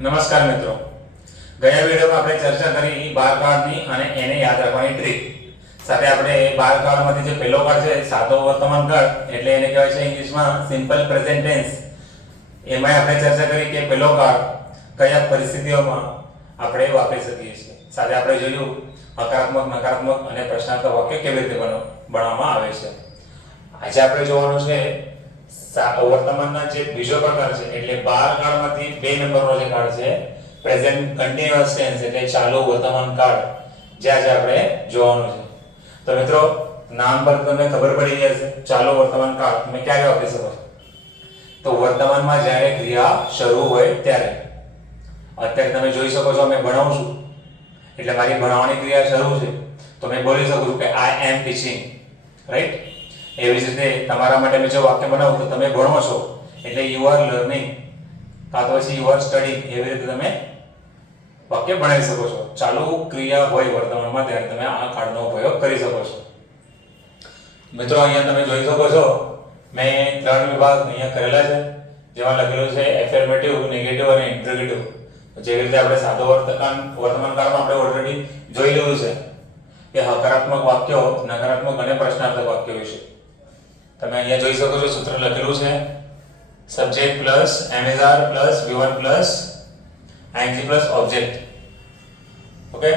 નમસ્કાર મિત્રો, ગયા વિડિયોમાં આપણે ચર્ચા કરી બાર કાર્ડની અને એને યાદ રાખવાની ટ્રીક. સાથે આપણે બાર કાર્ડમાંથી જે પહેલો કાર્ડ છે સાદો વર્તમાન કાળ એટલે એને કહેવાય છે ઇંગ્લિશમાં સિમ્પલ પ્રેઝન્ટ ટેન્સ. એમાં આપણે ચર્ચા કરી કે પહેલો કાર્ડ કયા પરિસ્થિતિઓમાં આપણે વાપરી શકીએ છીએ. સાથે આપણે જોયું હકારાત્મક, નકારાત્મક અને પ્રશ્નાર્થક વાક્ય કેવી રીતે બનાવવામાં આવે છે. આજે આપણે જોવાનું છે વર્તમાનના જે બીજો પ્રકાર છે એટલે 12 કાળમાંથી 2 નંબરનો જે કાળ છે પ્રેઝન્ટ કન્ટીન્યુઅસ ટેન્સ એટલે ચાલુ વર્તમાન કાળ જે આજે આપણે જોવાનું છે. તો મિત્રો નામ પર તમને ખબર પડી ગઈ હશે ચાલુ વર્તમાન કાળ તમે ક્યારે વાપરી શકો છો? તો વર્તમાનમાં જ્યારે ક્રિયા શરૂ હોય ત્યારે. અત્યારે તમે જોઈ શકો છો મેં ભણાવું છું એટલે મારી ભણાવવાની ક્રિયા શરૂ છે તો મેં બોલી શકું છું કે આઈ એમ ટીચિંગ, રાઈટ? એવી જ રીતે તમારા માટે મેં જો વાક્ય બનાવું તો તમે ભણો છો એટલે યુ આર લર્નિંગ કાં તો પછી યુ આર સ્ટડીંગ, એવી રીતે તમે વાક્ય બનાવી શકો છો. ચાલુ ક્રિયા હોય વર્તમાનમાં ત્યારે તમે આ કાર્ડનો ઉપયોગ કરી શકો છો. મિત્રો અહીંયા તમે જોઈ શકો છો મેં 3 વિભાગ અહીંયા કરેલા છે જેમાં લખેલું છે એફર્મેટિવ, નેગેટિવ અને ઇન્ટરોગેટિવ. જેવી રીતે આપણે સાદો વર્તમાન કાળમાં આપણે ઓલરેડી જોઈ લીધું છે કે હકારાત્મક વાક્યો, નકારાત્મક અને પ્રશ્નાર્થક વાક્યો વિશે. તમે અહીંયા જોઈ શકો છો સૂત્ર લખેલું છે subject plus MSR plus V1 plus ING plus object. Okay,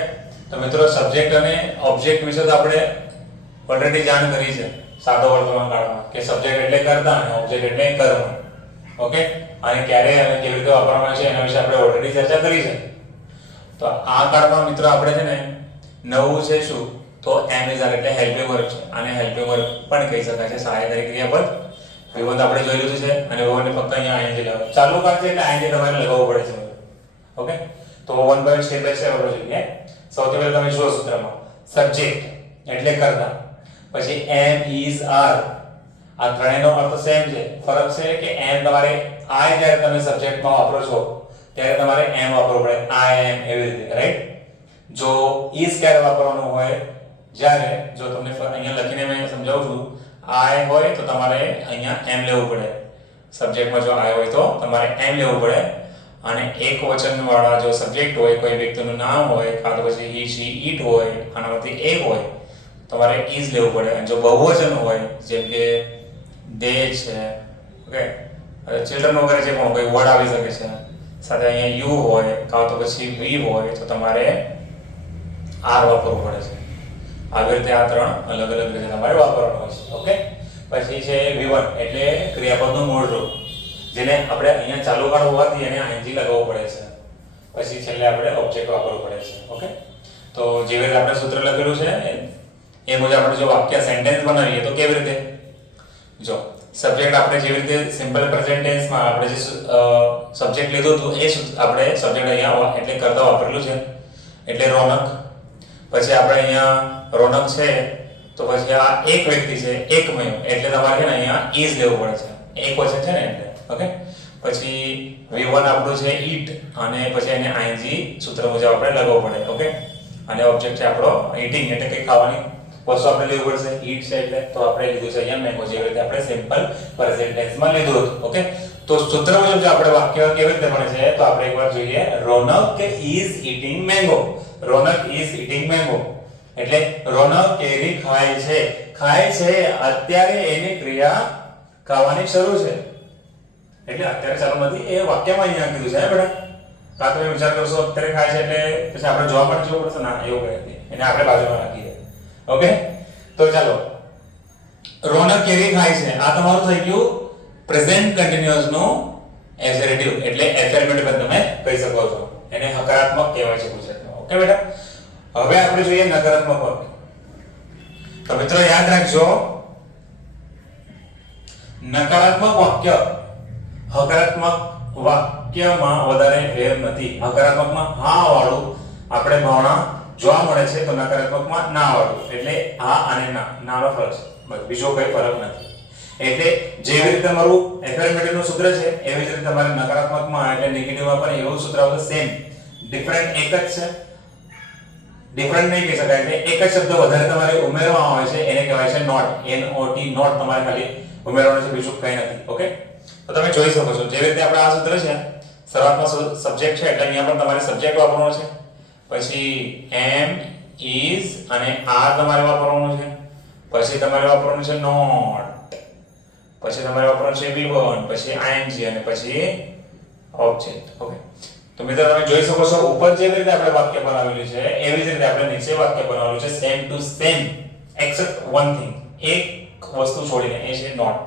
તો મિત્રો સબ્જેક્ટ અને ઓબ્જેક્ટ વિશે તો આપણે ઓલરેડી જાણ કરી છે સાદો વર્તમાન કાળમાં કે સબ્જેક્ટ એટલે કર્તા અને ઓબ્જેક્ટ એટલે કર્મ. ઓકે, અને ક્યારે અને કેવી રીતે વાપરવામાં છે એના વિશે આપણે ઓલરેડી ચર્ચા કરી છે. તો આ કાળમાં મિત્રો આપણે છે ને નવું છે શું તો એમએસઆર એટલે હેલ્પિંગ વર્ક છે. આને હેલ્પિંગ વર્ક પણ કહી શકાય છે, સહાયકારી ક્રિયાપદ. V1 આપણે જોઈ લીધું છે અને V1 ને ફક્ત અહીંયા ING લાવો. ચાલુ કાળ છે એટલે ING તમારે લગાવવું પડે છે. ઓકે, તો 1 બાય સ્ટેપ બાય સ્ટેપ આપણે જોઈએ. સૌથી પહેલા તમે જુઓ સૂત્રમાં સબ્જેક્ટ એટલે કર્તા, પછી એમ ઇઝ આર, આ ત્રણેયનો અર્થ સેમ છે. ફરક છે કે એમ તમારે આઈ જ્યારે તમે સબ્જેક્ટમાં વાપરો છો ત્યારે તમારે એમ વાપરવું પડે, આઈ એમ, એવી રીતે, રાઈટ? જો ઇઝ ક્યારે વાપરવાનું હોય જ્યારે જો તમને અહીંયા લખીને મેં સમજાવું છું આઈ હોય તો તમારે અહીંયા એમ લેવું પડે. સબ્જેક્ટમાં જો આઈ હોય તો તમારે એમ લેવું પડે. અને એક વચન વાળા જો સબ્જેક્ટ હોય, કોઈ વ્યક્તિનું નામ હોય કાં તો પછી હી શી ઈટ હોય, આનામાંથી એક હોય તમારે ઇઝ લેવું પડે. અને જો બહુવચન હોય જેમ કે દે છે, ઓકે, ચિલ્ડ્રન વગેરે જે પણ કોઈ વર્ડ આવી શકે છે, સાથે અહીંયા યુ હોય કાં તો પછી વી હોય તો તમારે આર વાપરવું પડે છે. આવી રીતે આ ત્રણ અલગ અલગ રીતે તમારે વાપરવાનું હોય છે. ઓકે, પછી છે V1 એટલે ક્રિયાપદનું મૂળ રૂપ જેને આપણે અહીંયા ચાલુ કાળ હોવાથી એને ING લગાવવું પડે છે. પછી છેલ્લે આપણે ઓબ્જેક્ટ વાપરવું પડે છે. ઓકે, તો જેવી રીતે આપણે સૂત્ર લખેલું છે એ મુજબ આપણે જો વાક્ય સેન્ટેન્સ બનાવીએ તો કેવી રીતે જો સબ્જેક્ટ આપણે જેવી રીતે સિમ્પલ પ્રેઝન્ટ ટેન્સમાં આપણે જે સબ્જેક્ટ લીધું હતું એ આપણે સબ્જેક્ટ અહીંયા એટલે કરતા વાપરેલું છે એટલે રોનક. પછી આપણે અહીંયા રોનક છે તો પછી આ એક વ્યક્તિ છે, એક મહિનો એટલે તમારે છે ને અહીંયા ઇઝ લેવું પડે છે, એક વચન છે ને એટલે. ઓકે, પછી V1 આપણું છે ઈટ અને પછી એને ING સૂત્ર મુજબ આપણે લગાવવું પડે. ઓકે, અને ઓબ્જેક્ટ છે આપણો ઈટિંગ એટલે કે ખાવાની વસ્તુ આપણે લેવું પડશે, ઈટ છે એટલે તો આપણે લીધું છે અહીંયા મેંગો, જેવી રીતે આપણે સિમ્પલ પ્રેઝન્ટ ટેન્સમાં લીધું હતું. ઓકે, તો સૂત્ર મુજબ જો આપણે વાક્ય કેવી રીતે બને છે તો આપણે એકવાર જોઈએ. Ronak is eating mango. Ronak is eating mango એટલે રોનક કેરી ખાય છે. ખાય છે અત્યારે એની ક્રિયા ખાવાની શરૂ છે એટલે અત્યારે ચાલુ નથી, એ વાક્યમાં અહીંયા કીધું છે બેટા. કાં તમે વિચાર કરશો અત્યારે ખાય છે એટલે પછી આપણે જોવા માટે જોવું પડશે ના, એવું કંઈ નથી, એને આપણે બાજુમાં રાખીએ. ઓકે, તો ચાલો રોનક કેરી ખાય છે આ તમારું થઈ ગયું પ્રેઝન્ટ કન્ટીન્યુઅસ નું એસેરેટિવ એટલે એફર્મેટિવ તમે કહી શકો છો. એને હકારાત્મક કહેવાય છે ગુજરાતીમાં. ઓકે બેટા, હવે આપણે જોઈએ નકારાત્મક વાક્ય. તો મિત્રો યાદ રાખજો નકારાત્મક વાક્ય હકારાત્મક વાક્યમાં વધારે ફેર નથી. હકારાત્મકમાં હા વાળું આપણે ભાવના જોવા મળે છે તો નકારાત્મકમાં ના વાળું એટલે હા અને ના, નાનો ફરક છે, બસ બીજો કોઈ ફરક નથી. એટલે જેવી રીતે તમારું એફર્મેટિવ નું સૂત્ર છે એવી જ રીતે તમારે નકારાત્મકમાં એટલે નેગેટિવમાં પણ એવું સૂત્ર આવશે સેમ. ડિફરન્ટ એક જ છે, ડિફરન્ટ નહીં કહી શકાય એટલે એક જ શબ્દ વધારે તમારે ઉમેરવામાં આવે છે એને કહેવાય છે નોટ. NOT નોટ તમારે ખાલી ઉમેરવાનું છે, બીજું કંઈ નથી. ઓકે, તો તમે જોઈ શકો છો જેવી રીતે આપણે આ સૂત્ર છે શરૂઆતમાં સબ્જેક્ટ છે એટલે અહીંયા પણ તમારે સબ્જેક્ટ વાપરવાનો છે. પછી એમ ઇઝ અને આર તમારે વાપરવાનું છે. પછી તમારે વાપરવાનું છે નોટ. પછી તમારે વાપરવાનું છે V1, પછી ing અને પછી ઓબ્જેક્ટ. ઓકે, તો મિત્રો તમે જોઈ શકો છો ઉપર જેવી રીતે આપણે વાક્ય બનાવેલું છે એવી જ રીતે આપણે નીચે વાક્ય બનાવેલું છે same to same except one thing. એક વસ્તુ છોડીને એ છે નોટ.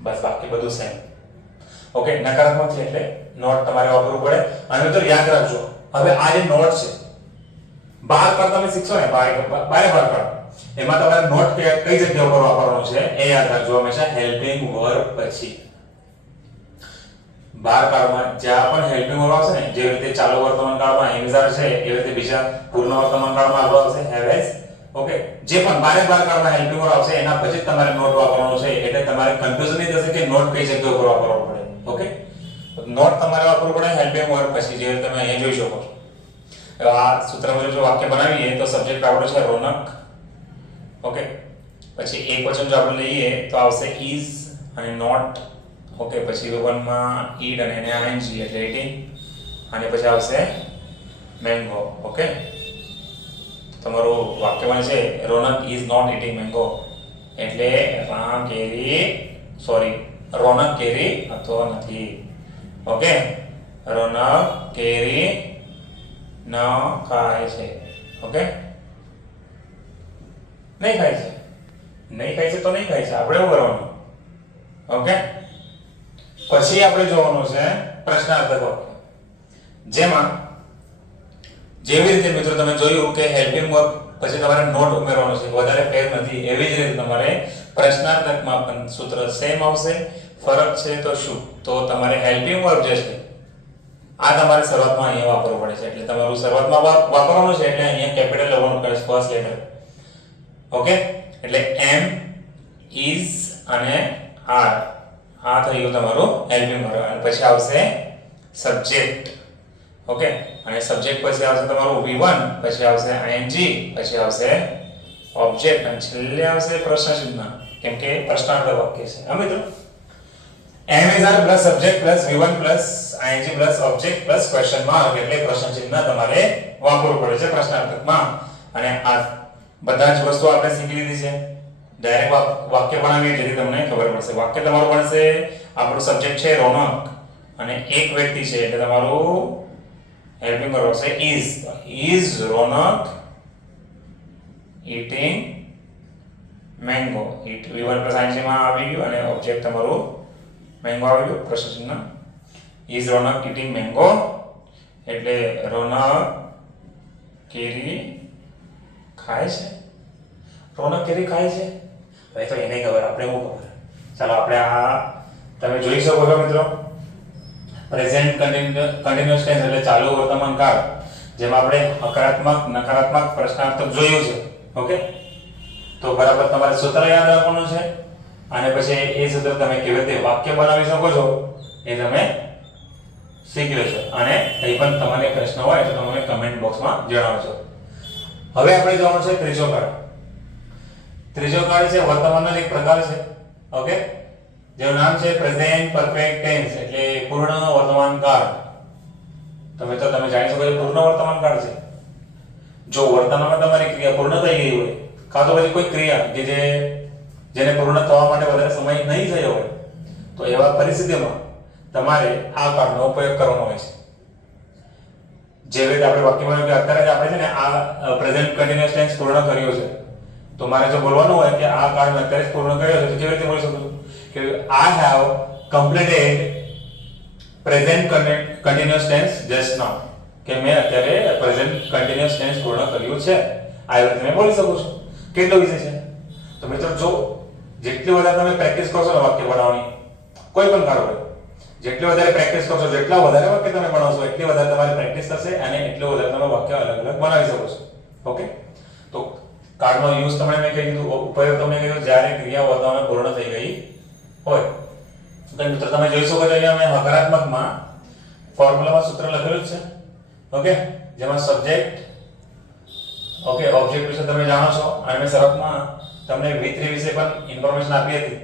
બસ બાકી બધું સેમ. ઓકે, નકારાત્મક છે એટલે નોટ તમારે વાપરવું પડે. અને મિત્રો યાદ રાખજો, હવે આ જે નોટ છે બહાર કાઢ તમે શીખશો ને બહાર કાઢ એમાં તમારે નોટ કઈ જગ્યા ઉપર વાપરવાનું છે એ યાદ રાખજો હંમેશા હેલ્પિંગ વર્બ પછી. બહાર કાળમાં જ્યાં પણ હેલ્પિંગ વર્બ આવશે ને જેવી રીતે ચાલુ વર્તમાન કાળમાં હેઝ છે એવી રીતે બીજા પૂર્ણ વર્તમાન કાળમાં આગળ આવશે હેવેસ. ઓકે, જે પણ બાર કાળમાં હેલ્પિંગ વર્બ આવશે એના પછી તમારે નોટ વાપરવાનો છે એટલે તમારે કન્ફ્યુઝન નહીં થશે કે નોટ કઈ જગ્યા ઉપર વાપરવો પડે. ઓકે, નોટ તમારે વાપરવું પડે હેલ્પિંગ વર્બ પછી જે તમે અહીંયા જોઈ શકો છો. આ સૂત્ર મુજબ જો વાક્ય બનાવીએ તો સબ્જેક્ટ આપણો છે રોનક. ઓકે, પછી એક વચન જો આપણે લઈએ તો આવશે ઇઝ અને નોટ. ઓકે, પછી V1 માં ઈટ અને એને ing એટલે eating અને પછી આવશે મેંગો. ઓકે, તમારું વાક્ય બને છે રોનક ઇઝ નોટ ઈટિંગ મેંગો એટલે રોનક કેરી ખાતો નથી. ઓકે, રોનક કેરી ન ખાય છે. ઓકે, નહીં ખાય છે. નહીં ખાય છે તો નહીં ખાય છે, આપણે એવું કરવાનું. ઓકે, પછી આપણે જોવાનું છે પ્રશ્નાર્થક વાક્ય, જેમાં જેવી રીતે મિત્રો તમે જોયું કે હેલ્પિંગ વર્બ પછી તમારે નોટ ઉમેરવાનો છે, વધારે ફેર નથી. એવી જ રીતે તમારે પ્રશ્નાર્થકમાં પણ સૂત્ર સેમ આવશે. ફરક છે તો શું? તો તમારે હેલ્પિંગ વર્બ જે છે આ તમારે શરૂઆતમાં અહીંયા વાપરવું પડે છે એટલે તમારું શરૂઆતમાં વાપરવાનું છે એટલે અહીંયા કેપિટલ લેવાનું પડે ફર્સ્ટ લેટર. ઓકે, એટલે એમ ઇઝ અને આર આ થયું તમારું હેલ્પિંગ વર્બ અને પછી આવશે સબ્જેક્ટ. ઓકે, અને સબ્જેક્ટ પછી આવશે તમારું V1, પછી આવશે ing, પછી આવશે ઓબ્જેક્ટ અને છેલ્લે આવશે પ્રશ્ન ચિહ્ન કેમ કે પ્રશ્નાર્થક વાક્ય છે. હા મિત્રો, am is are plus subject plus V1 plus ing plus object plus question mark એટલે પ્રશ્ન ચિહ્ન તમારે વાપરવું પડે છે પ્રશ્નાર્થકમાં. અને આ બધા જ વસ્તુ આપણે શીખી લીધી છે. ડાયરેક્ટ વાક્ય બનાવીએ જેથી તમને ખબર પડશે. વાક્ય તમારું બનશે આપણું સબ્જેક્ટ છે રોનક અને એક વ્યક્તિ છે એટલે તમારું હેલ્પિંગ વર્બ છે is Raunak eating mango. Eat V1 ing માં આવી ગયું અને ઓબ્જેક્ટ તમારું મેંગો આવી ગયું પ્રશ્ન ચિહ્ન. ઇઝ રોનક eating mango એટલે રોનક કેરી ખાય છે. રોનક કેરી ખાય છે ભાઈ તો એને ખબર, આપણે શું ખબર. ચાલો આપણે આ તમે જોઈ શકો છો મિત્રો પ્રેઝન્ટ કન્ટિન્યુઅસ ટેન્સ એટલે ચાલુ વર્તમાન કાળ જેમાં આપણે હકારાત્મક નકારાત્મક પ્રશ્નાર્થક જોયું છે. ઓકે, તો બરાબર તમારે સૂત્ર યાદ રાખવાનું છે અને પછી એ સૂત્ર તમે કેવી રીતે વાક્ય બનાવી શકો છો એ તમે શીખી લેશો. અને કંઈ પણ તમને પ્રશ્ન હોય તો તમે કમેન્ટ બોક્સમાં જણાવજો. હવે આપણે જોવાનું છે ત્રીજો કાળ. ત્રીજો કાળ છે વર્તમાનનો જ એક પ્રકાર છે. ઓકે, જેનું નામ છે પ્રેઝન્ટ પરફેક્ટ ટેન્સ એટલે પૂર્ણ વર્તમાન કાળ. તમે જાણી શકો છો પૂર્ણ વર્તમાન કાળ છે જો વર્તમાનમાં તમારી ક્રિયા પૂર્ણ થઈ ગઈ હોય કાં તો પછી કોઈ ક્રિયા કે જેને પૂર્ણ થવા માટે વધારે સમય નહીં થયો હોય તો એવા પરિસ્થિતિમાં તમારે આ કાળનો ઉપયોગ કરવાનો હોય છે. જે રીતે આપણે વાક્યમાં કે અત્યારે જ આપણે છે ને આ પ્રેઝન્ટ કન્ટિન્યુઅસ ટેન્સ પૂર્ણ કર્યો છે તો મારે જો બોલવાનું હોય કે આ કાળ મેં અત્યારે જ પૂર્ણ કર્યો છે તો કેવી રીતે બોલી શકું છું કે I have completed present continuous tense just now. કે મેં અત્યારે પ્રેઝન્ટ કન્ટિન્યુઅસ ટેન્સ પૂર્ણ કર્યું છે. આ રીતે તમે બોલી શકો છો. કેટલો વિષય છે તો મિત્રો જો જેટલી વધારે તમે પ્રેક્ટિસ કરશો ને વાક્ય બનાવવાની કોઈ પણ કાળ હોય જેટલી વધારે પ્રેક્ટિસ કરશો જેટલા વધારે વાક્ય તમે બનાવશો એટલી વધારે તમારી પ્રેક્ટિસ થશે અને એટલું વધારે તમે વાક્ય અલગ અલગ બનાવી શકો છો. ઓકે, તો કાળનો યુઝ તમને મેં કહી દીધું, ઉપયોગ તમને કહ્યું જ્યારે ક્રિયા વર્તમાન પૂર્ણ થઈ ગઈ હોય. તો મિત્રો તમે જોઈ શકો છો અહીંયા મેં હકારાત્મકમાં ફોર્મ્યુલામાં સૂત્ર લખેલું છે. ઓકે, જેમાં સબ્જેક્ટ ઓકે ઓબ્જેક્ટ વિશે તમે જાણો છો અને મેં શરૂઆતમાં તમને V3 વિશે પણ ઇન્ફોર્મેશન આપી હતી.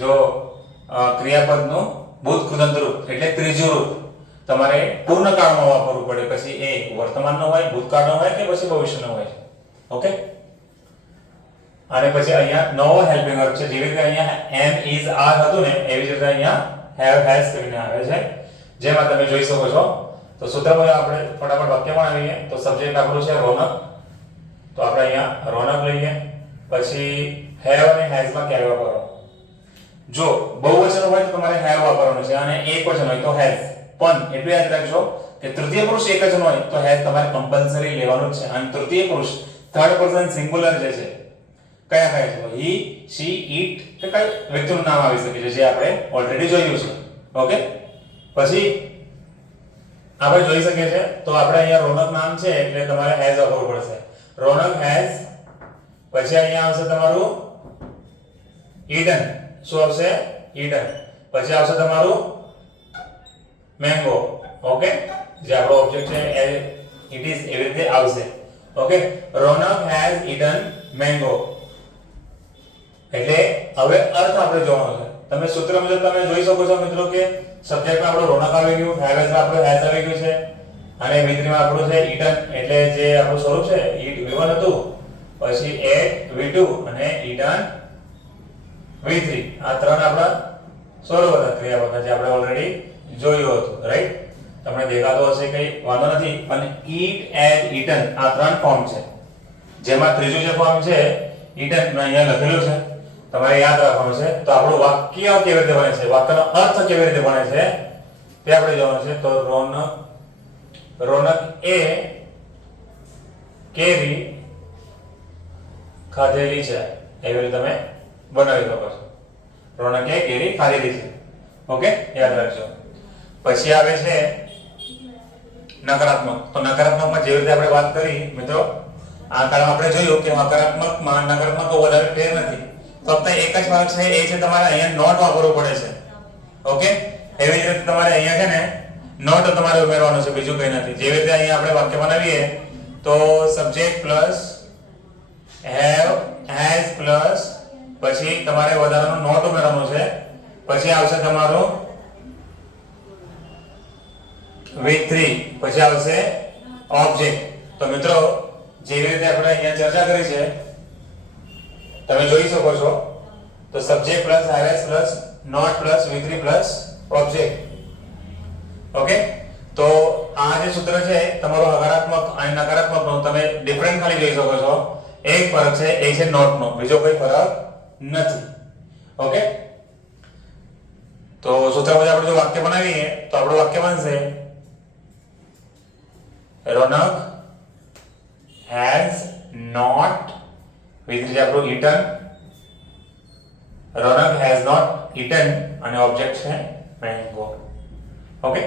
જો ક્રિયાપદનું ભૂત કૃદંત રૂપ એટલે ત્રીજું રૂપ તમારે પૂર્ણ કાળમાં વાપરવું પડે, પછી એ વર્તમાનનો હોય, ભૂતકાળનો હોય કે પછી ભવિષ્યનો હોય. ઓકે, અને પછી અહીંયા નવો હેલ્પિંગ વર્બ છે. જેવી રીતે અહીંયા am is are હતું ને એવી જ રીતે અહીંયા have has કરીને આવે છે, જેમાં તમે જોઈ શકો છો. તો સૂત્રમાં આપણે ફટાફટ વાક્ય બનાવીએ. તો સબ્જેક્ટ આપણું છે રોનક, તો આપણે અહીંયા રોનક લઈએ. પછી have અને has માં ક્યારે વાપરવાનો? જો બહુવચન હોય તો તમારે have વાપરવાનું છે અને એકવચન હોય તો has. પણ એટલું યાદ રાખજો કે તૃતીય પુરુષ એક જ હોય તો has તમારે કમ્પલસરી લેવાનું જ છે. અને તૃતીય પુરુષ થર્ડ પર્સન સિંગ્યુલર જે છે કયા કયા છે? he, she, it કે કઈ વ્યક્તિનું નામ આવી શકે છે, જે આપણે ઓલરેડી જોયું છે. ઓકે, પછી આપણે જોઈ શકીએ છીએ. તો આપણે અહીંયા રોનક નામ છે એટલે તમારે has વાપરવું પડશે. રોનક has, પછી અહીંયા આવશે તમારું ઈડન. શું આવશે? ઈડન. પછી આવશે તમારું મેંગો. ઓકે, જે આપણો ઓબ્જેક્ટ છે ઇટ ઇઝ એવી રીતે આવશે. Okay, Raunak has eaten mango. એટલે હવે અર્થ આપણે જોવાનો છે. તમે સૂત્ર મુજબ તમે જોઈ શકો છો મિત્રો કે સબ્જેક્ટમાં આપણો રોનક આવી ગયું, have માં આપણો has આવી ગયું છે, અને V3 માં આપણું છે eaten એટલે જે આપણું સ્વરૂપ છે eat V1 હતું, પછી ate V2 અને eaten V3. આ ત્રણ આપણા સ્વરૂપ હતા ક્રિયાપદ જે આપણે ઓલરેડી જોયું હતું. રાઈટ, તમને દેખાતો હશે કઈ વાંધો નથી. અને eat, ate, eaten આ ત્રણ ફોર્મ છે, જેમાં ત્રીજું જે ફોર્મ છે eaten અહીંયા લખેલું છે, તમારે યાદ રાખવાનું છે. તો આપણું વાક્ય કેવી રીતે બને છે, વાક્યનો અર્થ કેવી રીતે બને છે તે આપણે જોવાનું છે. તો રોનક એ કેરી ખાધેલી છે એવી રીતે તમે બનાવી શકો છો. રોનકે કેરી ખાધેલી છે. ઓકે, યાદ રાખજો. પછી આવે છે નકારાત્મક. તો નકારાત્મકમાં જેવી રીતે આપણે વાત કરી મિત્રો, આ કાળમાં આપણે જોયું કે હકારાત્મકમાં નકારાત્મક વધારે ફેર નથી, ફક્ત એક જ ફરક છે, એ છે તમારે અહીંયા નોટ વાપરવું પડે છે. ઓકે, એવી જ રીતે તમારે અહીંયા છે ને નોટ તમારે ઉમેરવાનો છે, બીજું કંઈ નથી. જેવી રીતે અહીંયા આપણે વાક્ય બનાવીએ તો subject plus have, has plus પછી તમારે વધારાનો નોટ ઉમેરવાનો છે. પછી આવશે તમારો V3, પછી આવશે ઓબ્જેક્ટ. તો મિત્રો જેવી રીતે આપણે અહીંયા ચર્ચા કરી છે તમે જોઈ શકો છો. તો subject plus has plus not plus V3 plus object. Okay, તો આ જે સૂત્ર છે તમારો હકારાત્મક અને નકારાત્મકનો તમે ડિફરન્સ ખાલી જોઈ શકો છો. એક ફરક છે એ છે નોટનો, બીજો કોઈ ફરક નથી. ઓકે, તો સૂત્રમાં આપણે જો વાક્ય બનાવીએ તો આપણું વાક્ય બનશે રોનક has not with આપણું eaten, Raunak has not eaten અને ઓબ્જેક્ટ છે મેંગો. ઓકે,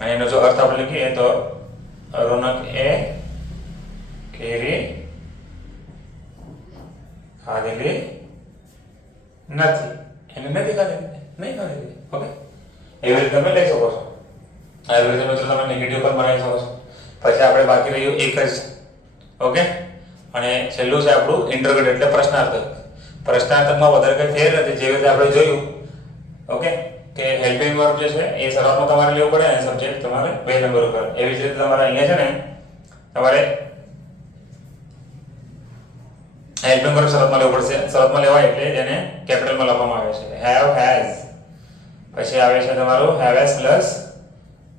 અને એનો જો અર્થ આપણે લખીએ તો રોનક એ કેરી ખાધેલી નથી, એને નથી ખાધેલી, નહીં ખાધેલી. ઓકે, એવી રીતે તમે લઈ શકો છો. એવી રીતે મિત્રો તમે નેગેટિવ પણ બનાવી શકો છો. પછી આપણે બાકી રહ્યું એક જ. ઓકે, અને છેલ્લું છે આપણું ઇન્ટરોગેટ એટલે પ્રશ્નાર્થક. પ્રશ્નાર્થકમાં વધારે કંઈ ફેર નથી, જેવી રીતે આપણે જોયું. ઓકે, કે હેલ્પિંગ વર્બ જે છે એ શરૂઆતમાં તમારે લેવું પડે અને સબ્જેક્ટ તમારે 2 નંબર ઉપર. એવી જ રીતે તમારે અહીંયા છે ને તમારે હેલ્પિંગ વર્બ શરૂઆતમાં લેવું પડશે. શરૂઆતમાં લેવાય એટલે એને કેપિટલમાં લખવામાં આવે છે. have, has, પછી આવે છે તમારું have has પ્લસ,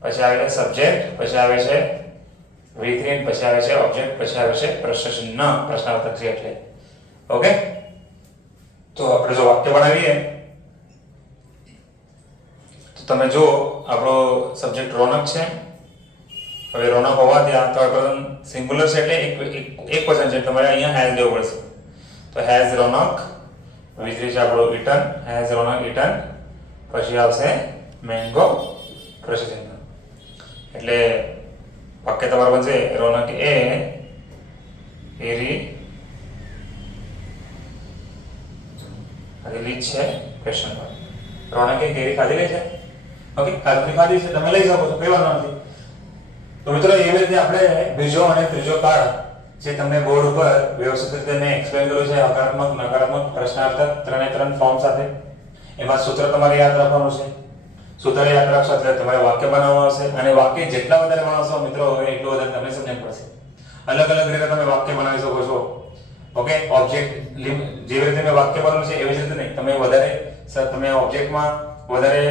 પછી આવે છે સબ્જેક્ટ, પછી આવે છે V3, પછી આવે છે ઓબ્જેક્ટ, પછી આવે છે પ્રશ્નચિહ્ન, પ્રશ્નાર્થક છે એટલે. ઓકે, તો આપણે જો વાક્ય બનાવીએ તો તમે જો આપણો સબ્જેક્ટ રોનક છે. હવે રોનક હોવાથી આ થર્ડ પર્સન સિંગ્યુલર છે એટલે એક પર્સન છે, તમારે અહીંયા has દેવું પડશે. તો has રોનક, V3 છે આપણો eaten, has રોનક eaten, પછી આવશે મેંગો પ્રશ્નચિહ્ન. એટલે વાક્ય તમારું બનશે રોનક એ કેરી ખાધેલી છે ક્વેશ્ચન માર્ક. રોનકે કેરી ખાધેલી છે. ઓકે, ખાધી છે, તમે લઈ શકો છો, કઈ વાંધો નથી. તો મિત્રો એવી રીતે આપણે બીજો અને ત્રીજો કાળ જે તમને બોર્ડ ઉપર વ્યવસ્થિત રીતે મેં એક્સપ્લેન કર્યું છે, હકારાત્મક, નકારાત્મક, પ્રશ્નાર્થક ત્રણે ત્રણ ફોર્મ સાથે. એમાં સૂત્ર તમારે યાદ રાખવાનું છે. સૂત્ર યાદ રાખશો એટલે તમારે વાક્ય બનાવવાનું આવશે અને વાક્ય જેટલા વધારે બનાવશો મિત્રો એટલું વધારે તમને સમજણ પડશે. અલગ અલગ રીતે તમે વાક્ય બનાવી શકો છો. ઓકે, ઓબ્જેક્ટ જેવી રીતે મેં વાક્ય બનાવ્યું છે એવી જ રીતે નહીં, તમે ઓબ્જેક્ટમાં વધારે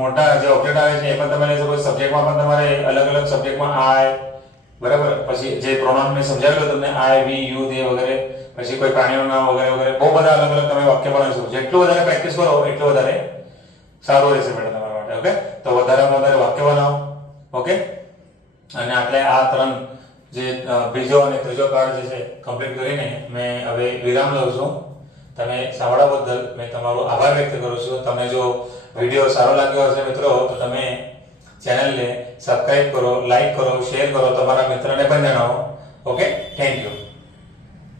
મોટા જે ઓબ્જેક્ટ આવે છે એ પણ તમે લઈ શકો. સબ્જેક્ટમાં પણ તમારે અલગ અલગ સબ્જેક્ટમાં આઈ, બરાબર, પછી જે પ્રોનાઉન મેં સમજાવેલું તમને આઈ, વી, યુ, દે વગેરે, પછી કોઈ પ્રાણીઓનું નામ વગેરે વગેરે બહુ બધા અલગ અલગ તમે વાક્ય બનાવી શકો. જેટલું વધારે પ્રેક્ટિસ કરો એટલું વધારે સારું રહેશે મેડમ તમારા માટે. ઓકે, તો વધારેમાં વધારે વાક્ય બનાવો. ઓકે, અને આપણે આ 3 જે બીજો અને ત્રીજો કાર્ડ જે છે કમ્પ્લીટ કરીને મેં હવે વિરામ લઉં છું. તમે સાંભળવા બદલ મેં તમારો આભાર વ્યક્ત કરું છું. તમને જો વિડીયો સારો લાગ્યો હશે મિત્રો તો તમે ચેનલને સબસ્ક્રાઇબ કરો, લાઈક કરો, શેર કરો, તમારા મિત્રોને પણ જણાવો. Okay, thank you.